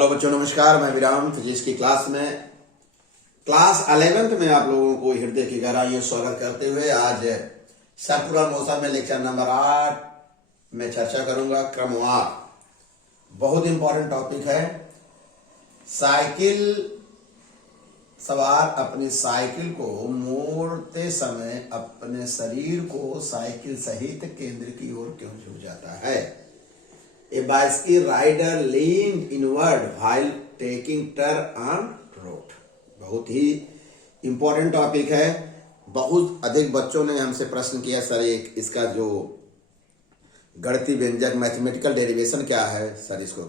Hello बच्चों, नमस्कार। मैं विराम फिजिक्स की क्लास 11th में आप लोगों को हृदय की गहराइयों स्वागत करते हुए आज सर्कुलर मोशन में लेक्चर नंबर 8 में चर्चा करूंगा। क्रमवार बहुत इंपॉर्टेंट टॉपिक है। साइकिल सवार अपनी साइकिल को मोड़ते समय अपने शरीर को साइकिल सहित केंद्र की ओर क्यों झुक जाता है? A bicycle rider leaned inward while taking turn on road। बहुत ही इंपॉर्टेंट टॉपिक है। बहुत अधिक बच्चों ने हमसे प्रश्न किया, सर एक इसका जो गणितीय व्यंजक मैथमेटिकल डेरिवेशन क्या है, सर इसको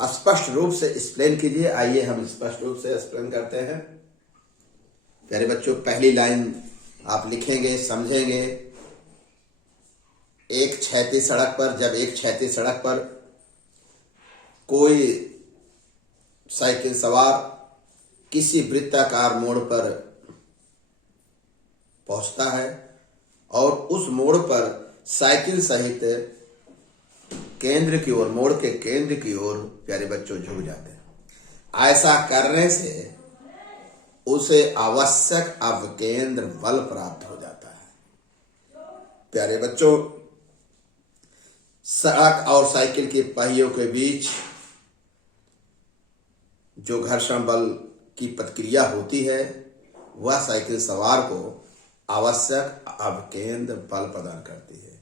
स्पष्ट रूप से एक्सप्लेन कीजिए। आइए हम स्पष्ट रूप से एक्सप्लेन करते हैं। प्यारे बच्चों, पहली लाइन आप लिखेंगे, समझेंगे। जब एक क्षैतिज सड़क पर कोई साइकिल सवार किसी वृत्ताकार मोड़ पर पहुंचता है और उस मोड़ पर साइकिल सहित मोड़ के केंद्र की ओर प्यारे बच्चों झुक जाते हैं। ऐसा करने से उसे आवश्यक अवकेंद्र बल प्राप्त हो जाता है। प्यारे बच्चों, सड़क और साइकिल के पहियों के बीच जो घर्षण बल की प्रतिक्रिया होती है वह साइकिल सवार को आवश्यक अवकेंद्र बल प्रदान करती है।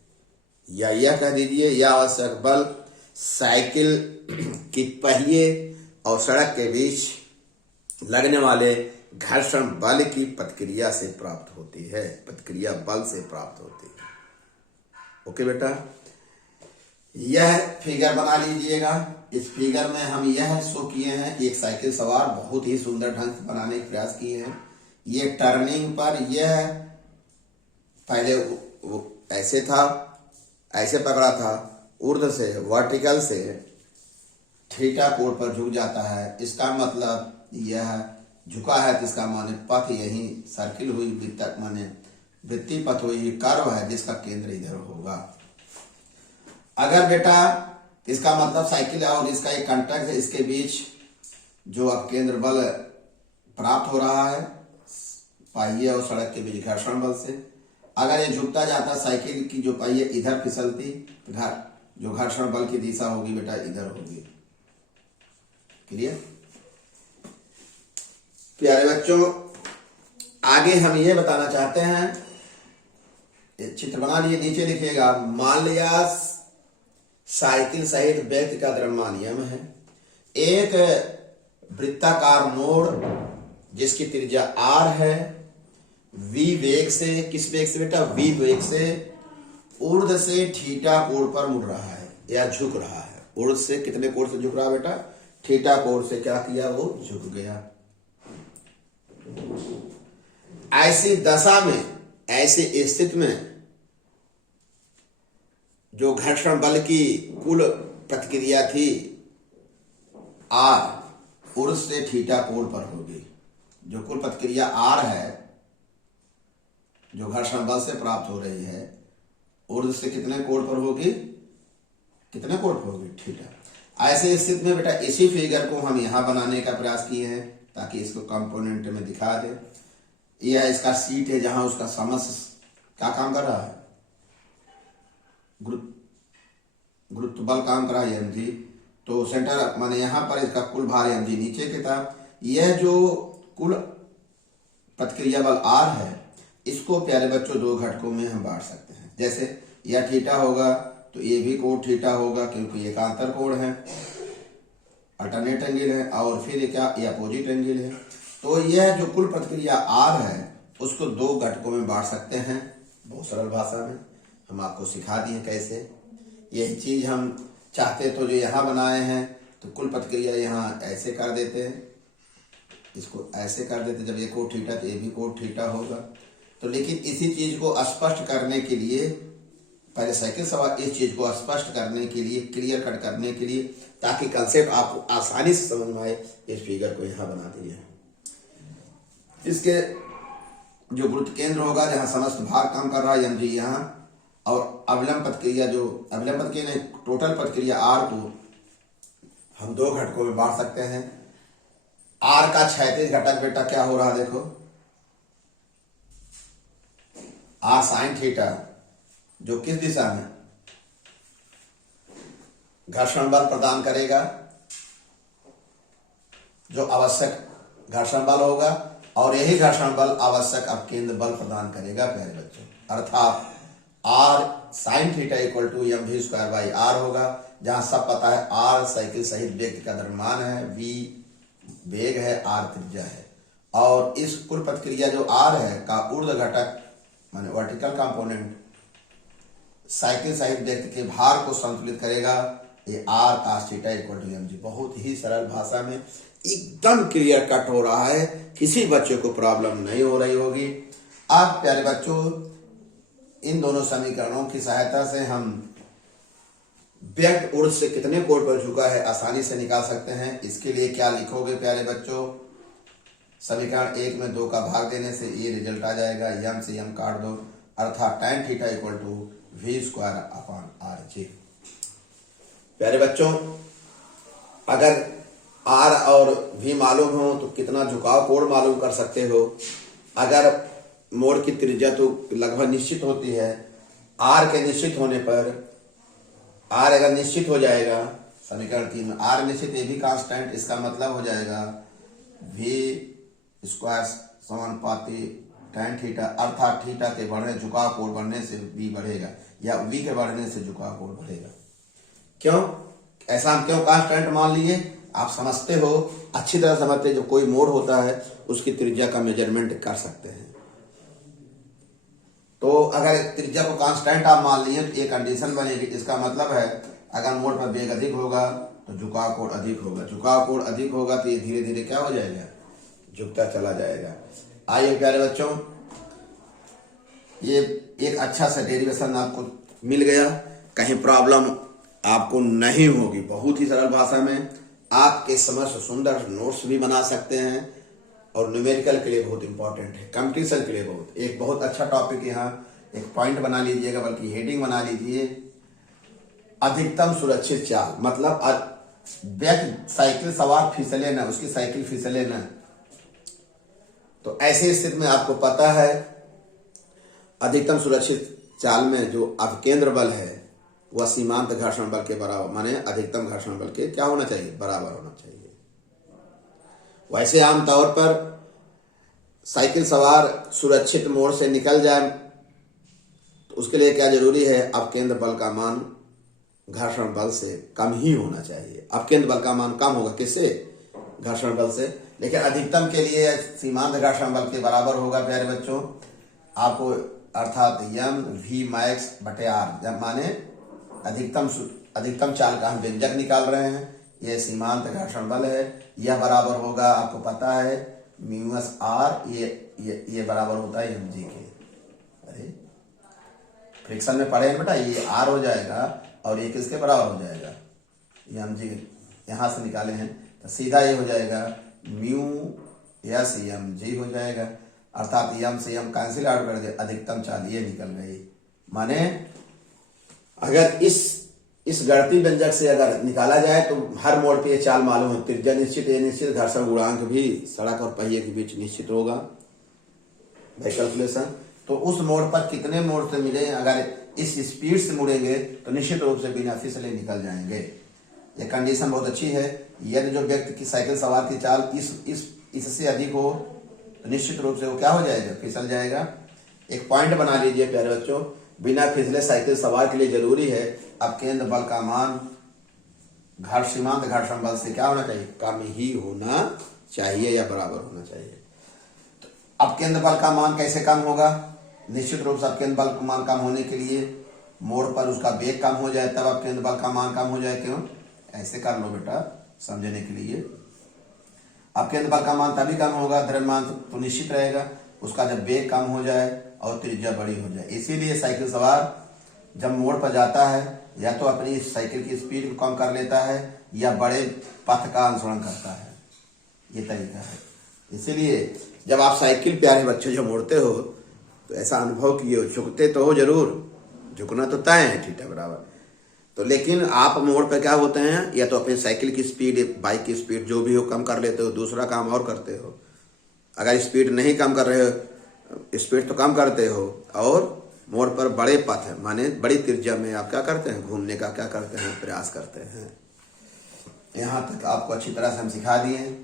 या यह कह दीजिए, यह आवश्यक बल साइकिल के पहिए और सड़क के बीच लगने वाले घर्षण बल की प्रतिक्रिया से प्राप्त होती है, प्रतिक्रिया बल से प्राप्त होती है। ओके बेटा, यह फिगर बना लीजिएगा। इस फिगर में हम यह शो किए हैं, एक साइकिल सवार बहुत ही सुंदर ढंग से बनाने का प्रयास किए हैं। ये टर्निंग पर यह पहले वो ऐसे था, ऐसे पकड़ा था, ऊर्ध्व से वर्टिकल से थीटा कोण पर झुक जाता है। इसका मतलब यह झुका है, तो इसका माने पथ यही सर्किल हुई, वृत्त माने वृत्तीय पथ हुई, कर्व है जिसका केंद्र इधर होगा। अगर बेटा इसका मतलब साइकिल और इसका एक कांटेक्ट है, इसके बीच जो अब केंद्र बल प्राप्त हो रहा है पहिए और सड़क के बीच घर्षण बल से, अगर ये झुकता जाता साइकिल की जो पहिए इधर फिसलती, जो घर्षण बल की दिशा होगी बेटा इधर होगी। क्लियर? प्यारे बच्चों, आगे हम ये बताना चाहते हैं, चित्र बना लिए, नीचे लिखिएगा। मान लिया साइकिल सहित व्यक्ति का द्रव्यमान नियम है। एक वृत्ताकार मोड़ जिसकी त्रिज्या r है, v वेग से, किस वेग से बेटा? v वेग से ऊर्ध्व से थीटा कोण पर मुड़ रहा है या झुक रहा है। ऊर्ध्व से कितने कोण से झुक रहा है बेटा? थीटा कोण से क्या किया? वो झुक गया। ऐसी दशा में, ऐसी स्थिति में जो घर्षण बल की कुल प्रतिक्रिया थी r ऊर्ध्व से थीटा कोण पर होगी। जो कुल प्रतिक्रिया r है जो घर्षण बल से प्राप्त हो रही है, ऊर्ध्व से कितने कोण पर होगी? कितने कोण पर होगी? थीटा। ऐसे स्थिति में बेटा इसी फिगर को हम यहां बनाने का प्रयास किए हैं ताकि इसको कंपोनेंट में दिखा दे। यह इसका सीट है जहां उसका समस्त क्या काम कर रहा है? गुरुत्व बल काम कर रहा है mg। तो सेंटर माने यहां पर इसका कुल भार mg नीचे की था। यह जो कुल प्रतिक्रिया बल r है, इसको प्यारे बच्चों दो घटकों में हम बांट सकते हैं। जैसे यह थीटा होगा तो ये भी कोण थीटा होगा क्योंकि ये एकांतर कोण है, अल्टरनेट एंगल है, और फिर ये क्या? ये अपोजिट एंगल है। तो यह जो कुल प्रतिक्रिया r है उसको दो घटकों में बांट सकते हैं। बहुत सरल भाषा में हम आपको सिखा दिए कैसे। यही चीज हम चाहते तो जो यहाँ बनाए हैं, तो कुल प्रतिक्रिया यहाँ ऐसे कर देते हैं, इसको ऐसे कर देते। जब ये कोण थीटा तो ये भी कोण थीटा होगा। तो लेकिन इसी चीज को स्पष्ट करने के लिए, पहले साइकिल सवार इस चीज को स्पष्ट करने के लिए, क्लियर कट करने के लिए, ताकि कंसेप्ट आपको आसानी से समझ में आए, इस फिगर को यहाँ बना दिए हैं। इसके जो गुरुत्व केंद्र होगा जहाँ समस्त भार काम कर रहा है mg यहाँ, और अवलंब प्रतिक्रिया जो अवलंब प्रतिक्रिया नहीं टोटल प्रतिक्रिया r को हम दो घटकों में बांट सकते हैं। आर का क्षैतिज घटक बेटा क्या हो रहा है, देखो आर साइन थीटा, जो किस दिशा में घर्षण बल प्रदान करेगा, जो आवश्यक घर्षण बल होगा, और यही घर्षण बल आवश्यक अपकेंद्र बल प्रदान करेगा प्यारे बच्चों। अर्थात r sine theta equal to m v square by r होगा, जहां सब पता है आर साइकिल सहित व्यक्ति का द्रव्यमान है, वी वेग है, आर त्रिज्या है, और इस कुल प्रतिक्रिया जो आर है का ऊर्ध्व घटक माने वर्टिकल कंपोनेंट साइकिल सहित व्यक्ति के भार को संतुलित करेगा। ये r cos theta equal to m g. बहुत ही सरल भाषा में एकदम क्लियर कट हो रहा है, किसी बच्चे को प्रॉब्लम नहीं हो रही होगी। अब प्यारे बच्चों, इन दोनों समीकरणों की सहायता से हम व्यक्त ऊर्ध्व से कितने कोण पर झुका है आसानी से निकाल सकते हैं। इसके लिए क्या लिखोगे प्यारे बच्चों, समीकरण 1 में 2 का भाग देने से ये रिजल्ट आ जाएगा, यम से यम काट दो, अर्थात tan theta equal to V square upon R G. प्यारे बच्चों, अगर आर और वी मालूम हो तो कितना झुकाव कोण मालूम कर सकते हो। अगर मोड़ की त्रिज्या तो लगभग निश्चित होती है, आर के निश्चित होने पर आर अगर निश्चित हो जाएगा, समीकरण 3 में आर निश्चित, ये भी कांस्टेंट, इसका मतलब हो जाएगा वी स्क्वायर समानुपाती tan थीटा, अर्थात थीटा के बढ़ने झुकाव कोण बढ़ने से वी बढ़ेगा, या वी के बढ़ने से झुकाव कोण बढ़ेगा। क्यों ऐसा हम क्यों कांस्टेंट मान लिए, आप समझते हो, अच्छी तरह समझते, जब कोई मोड़ होता है उसकी त्रिज्या का मेजरमेंट कर सकते हैं। तो अगर त्रिज्या को कांस्टेंट आप मान लिए तो ये कंडीशन बनेगी, इसका मतलब है अगर मोड़ पर वेग अधिक होगा तो झुकाव कोण अधिक होगा, झुकाव कोण अधिक होगा तो ये धीरे धीरे क्या हो जाएगा, झुकता चला जाएगा। आइए प्यारे बच्चों, ये एक अच्छा सा डेरिवेशन आपको मिल गया, कहीं प्रॉब्लम आपको नहीं होगी। बहुत ही सरल भाषा में आपके समझ सुंदर नोट्स भी बना सकते हैं, और न्यूमेरिकल के लिए बहुत इंपॉर्टेंट है, कंपटीशन के लिए बहुत एक बहुत अच्छा टॉपिक। यहाँ एक पॉइंट बना लीजिएगा, बल्कि हेडिंग बना लीजिए, अधिकतम सुरक्षित चाल, मतलब व्यक्ति साइकिल सवार फिसले ना, उसकी साइकिल फिसले ना। तो ऐसी स्थिति में आपको पता है अधिकतम सुरक्षित चाल में जो अपकेंद्र बल है वह सीमांत घर्षण बल के बराबर, माने अधिकतम घर्षण बल के क्या होना चाहिए, बराबर होना चाहिए। वैसे आमतौर पर साइकिल सवार सुरक्षित मोड़ से निकल जाए तो उसके लिए क्या जरूरी है, अपकेंद्र बल का मान घर्षण बल से कम ही होना चाहिए। अपकेंद्र बल का मान कम होगा किससे, घर्षण बल से, लेकिन अधिकतम के लिए सीमांत घर्षण बल के बराबर होगा प्यारे बच्चों आपको, अर्थात यम वी मैक्स बटे आर, जब माने अधिकतम चाल का हम व्यंजक निकाल रहे हैं, यह सीमांत घर्षण बल है, यह बराबर होगा आपको पता है म्यूएस आर, ये बराबर होता है एम जी के। अरे फ्रिक्शन में पढ़े बेटा, ये आर हो जाएगा और ये किसके बराबर हो जाएगा, एम जी, यहां से निकाले हैं तो सीधा ये हो जाएगा म्यू एस एम जी हो जाएगा, अर्थात एम से एम कैंसिल आउट कर दे, अधिकतम चाल ये निकल गई। माने अगर इस गणितीय व्यंजक से अगर निकाला जाए तो हर मोड़ पे ये चाल मालूम है, त्रिज्या निश्चित, ये निश्चित, घर्षण गुणांक भी सड़क और पहिए के बीच निश्चित होगा बाय कैलकुलेशन। तो उस मोड़ पर कितने मोड़ से मिले, अगर इस स्पीड से मुड़ेंगे तो निश्चित रूप से बिना फिसले निकल जाएंगे। ये कंडीशन बहुत अच्छी है। यदि जो व्यक्ति की साइकिल सवार की चाल इससे अधिक हो तो निश्चित रूप से वो क्या हो जाएगा, फिसल जाएगा। एक पॉइंट बना लीजिए प्यारे बच्चों, बिना फिसले साइकिल सवार के लिए जरूरी है अपकेंद्र बल का मान सीमांत घर्षण बल से क्या होना चाहिए, कम ही होना चाहिए या बराबर होना चाहिए। तो अपकेंद्र बल का मान कैसे कम होगा, निश्चित रूप से अपकेंद्र बल का मान कम होने के लिए मोड़ पर उसका वेग कम हो जाए तब अपकेंद्र बल का मान कम हो जाए। क्यों, ऐसे कर लो बेटा समझने के लिए, अपकेंद्र बल का मान तभी कम होगा, द्रव्यमान तो निश्चित रहेगा, उसका जब वेग कम हो जाए और त्रिज्या बड़ी हो जाए। इसीलिए साइकिल सवार जब मोड़ पर जाता है या तो अपनी साइकिल की स्पीड को कम कर लेता है या बड़े पथ का अनुसरण करता है, ये तरीका है। इसीलिए जब आप साइकिल प्यारे बच्चे जो मोड़ते हो तो ऐसा अनुभव किए हो, झुकते तो हो जरूर, झुकना तो तय है थीटा बराबर, तो लेकिन आप मोड़ पे क्या होते हैं, या तो अपनी साइकिल की स्पीड, बाइक की स्पीड जो भी हो कम कर लेते हो, दूसरा काम और करते हो। अगर स्पीड नहीं कम कर रहे हो, स्पीड तो कम करते हो, और मोड़ पर बड़े पथ है माने बड़ी त्रिज्या में आप क्या करते हैं, घूमने का क्या करते हैं, प्रयास करते हैं। यहाँ तक आपको अच्छी तरह से हम सिखा दिए।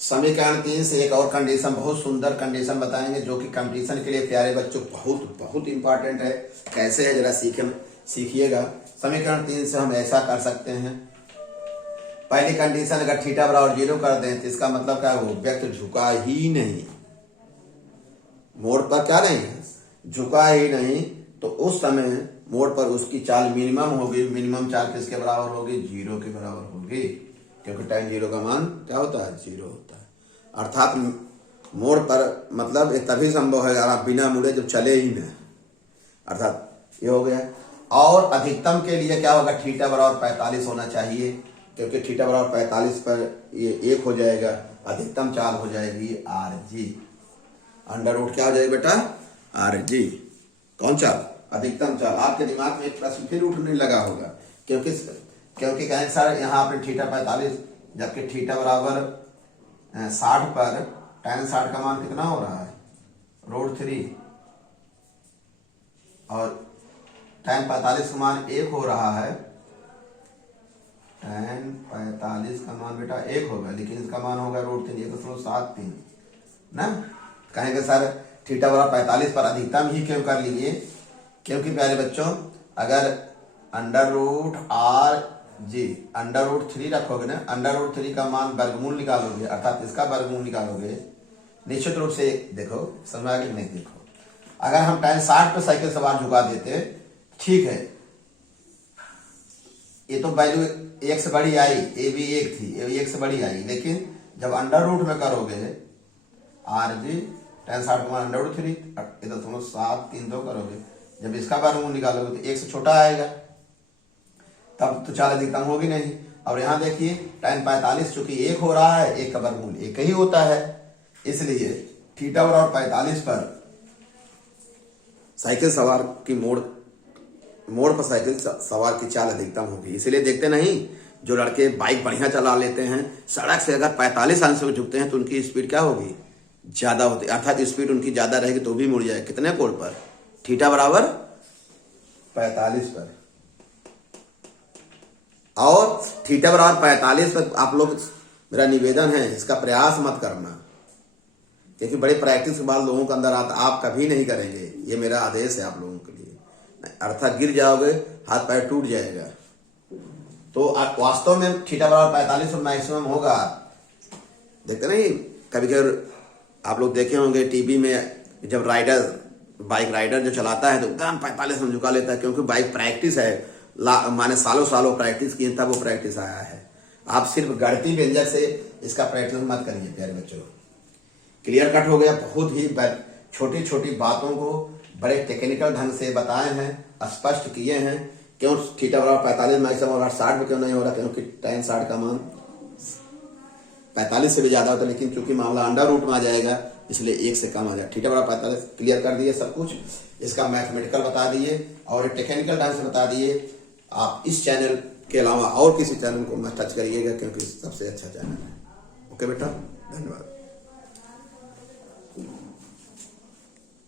समीकरण 3 से एक और कंडीशन, बहुत सुंदर कंडीशन बताएंगे, जो कि कंपटीशन के लिए प्यारे बच्चों बहुत बहुत इंपॉर्टेंट है। कैसे है जरा सीखिएगा। समीकरण 3 से हम ऐसा कर सकते हैं। पहली कंडीशन, अगर थीटा बराबर 0 कर दें तो इसका मतलब क्या हो, व्यक्ति झुका ही नहीं, मोड़ पर क्या नहीं है, झुका ही नहीं। तो उस समय मोड़ पर उसकी चाल मिनिमम होगी। मिनिमम चाल किसके बराबर होगी, 0 के बराबर होगी, क्योंकि tan 0 का मान क्या होता है, 0 होता है। अर्थात मोड़ पर मतलब ये तभी संभव है अगर आप बिना मुड़े जब चले ही ना, अर्थात ये हो गया। और अधिकतम के लिए क्या होगा, थीटा बराबर 45 होना चाहिए, क्योंकि थीटा बराबर 45 पर ये 1 हो जाएगा। अधिकतम चाल हो जाएगी RG, अंडर रूट क्या हो जाएगा बेटा, RG। कौन चाल, अधिकतम चाल। आपके दिमाग में एक प्रश्न फिर उठने लगा होगा, क्योंकि कहें सर यहाँ पे थीटा 45, जबकि थीटा बराबर 60 पर tan 60 का मान कितना हो रहा है, √3, और tan 45 का मान 1 हो रहा है। tan 45 का मान बेटा 1 होगा, लेकिन इसका मान होगा √3, 1.73 ना। कहेंगे सर थीटा बराबर 45 पर अधिकतम ही क्यों कर लीजिए, क्योंकि प्यारे बच्चों अगर √RG √3 रखोगे ना, √3 का मान वर्गमूल निकालोगे, अर्थात इसका वर्गमूल निकालोगे, निश्चित रूप से देखो समझ आ गया नहीं, देखो अगर हम tan 60 पे साइकिल सवार झुका देते, ठीक है, ये तो वैल्यू 1 से बड़ी आई, ये भी 1 थी, ये भी 1 से बड़ी आई, लेकिन जब अंडर रूट में करोगे RG tan 60 का मान √3, 732 करोगे, जब इसका वर्गमूल निकालोगे तो 1 से छोटा आएगा, तब तो चाल अधिकतम होगी नहीं। और यहाँ देखिए tan 45 चूंकि 1 हो रहा है, 1 का वर्गमूल 1 ही होता है, इसलिए थीटा बराबर 45 पर साइकिल सवार की मोड़ पर साइकिल सवार की चाल अधिकतम होगी। इसलिए देखते नहीं, जो लड़के बाइक बढ़िया चला लेते हैं, सड़क से अगर 45 अंश में झुकते हैं तो उनकी स्पीड क्या होगी, ज्यादा होती, अर्थात स्पीड उनकी ज्यादा रहेगी तो भी मुड़ जाए, कितने कोण पर, थीटा बराबर 45 पर। और थीटा बराबर 45 पर आप लोग, मेरा निवेदन है इसका प्रयास मत करना, क्योंकि बड़े प्रैक्टिस के बाद लोगों के अंदर आता, आप कभी नहीं करेंगे, ये मेरा आदेश है आप लोगों के लिए, अर्थात गिर जाओगे, हाथ पैर टूट जाएगा। तो आप वास्तव में थीटा बराबर 45 पर मैक्सिमम होगा। देखते नहीं, कभी कभी आप लोग देखे होंगे टीवी में, जब बाइक राइडर जो चलाता है तो एकदम 45 में झुका लेता है, क्योंकि बाइक प्रैक्टिस है, माने सालों सालों प्रैक्टिस की, तब वो प्रैक्टिस आया है। आप सिर्फ गढ़ती व्यंजक से इसका प्रैक्टिस मत करिए प्यारे बच्चों। क्लियर कट हो गया, बहुत ही छोटी छोटी बातों को बड़े टेक्निकल ढंग से बताए हैं, स्पष्ट किए हैं। क्यों थीटा बराबर 45 मैक्सिमम और 60 में क्यों नहीं हो रहा, क्योंकि tan 60 का मान 45 से भी ज्यादा होता है, लेकिन चूंकि मामला अंडर रूट में आ जाएगा इसलिए 1 से कम आ जाए। थीटा बराबर 45 क्लियर कर दिए सब कुछ, इसका मैथमेटिकल बता दिए और टेक्निकल ढंग से बता दिए। आप इस चैनल के अलावा और किसी चैनल को मत टच करिएगा, क्योंकि सबसे अच्छा चैनल है। ओके बेटा, धन्यवाद।